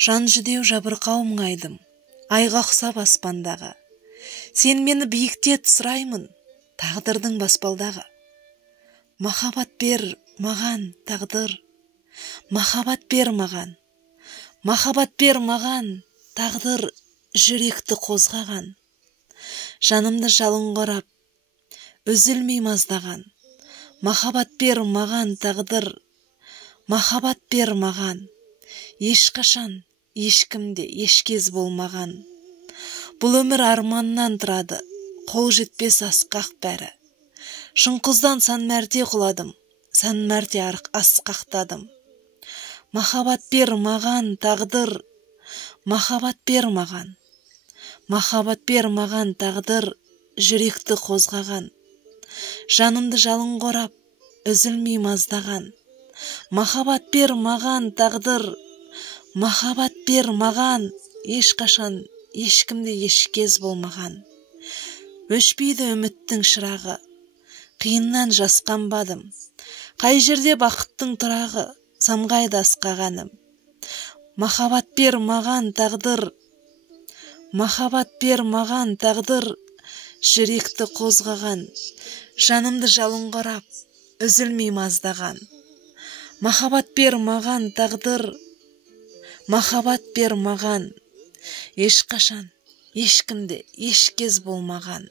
Жан жүдеу жабырқау мұңайдым, айға ұқсап аспандағы. Сен мені биіктет сұраймын, тағдырдың баспалдағы. Махаббат бер маған, тағдыр, махаббат бер маған. Махаббат бер маған, тағдыр, жүректі қозғаған. Жанымды жалын қорап, үзілмей маздаған. Махаббат бер маған, тағдыр, махаббат бер маған. Ешқашан, ешкімде ешкез болмаған. Бұл өмір арманнан тұрады, қол жетпес асқақ бәрі. Шыңқыздан сан мәрте құладым, сан мәрте асқақтадым. Махаббат бер маған, тағдыр, махаббат бер маған. Махаббат бер маған, тағдыр, жүректі қозғаған. Жанымды жалын қорап, үзілмей маздаған. Махаббат бер маған, тағдыр, махаббат бер маған. Ешқашан, ешкімде ешкез болмаған. Өшпейді үміттің шырағы, қиыннан жасқанбадым. Қай жерде бақыттың тұрағы, самғайды асқағаным. Махаббат бер маған, тағдыр, махаббат бер маған, тағдыр, жүректі қозғаған. Жанымды жалын қорап, үзілмей маздаған. Махаббат бер маған, тағдыр, махаббат бер маған. Ешқашан, ешкімде ешкез болмаған.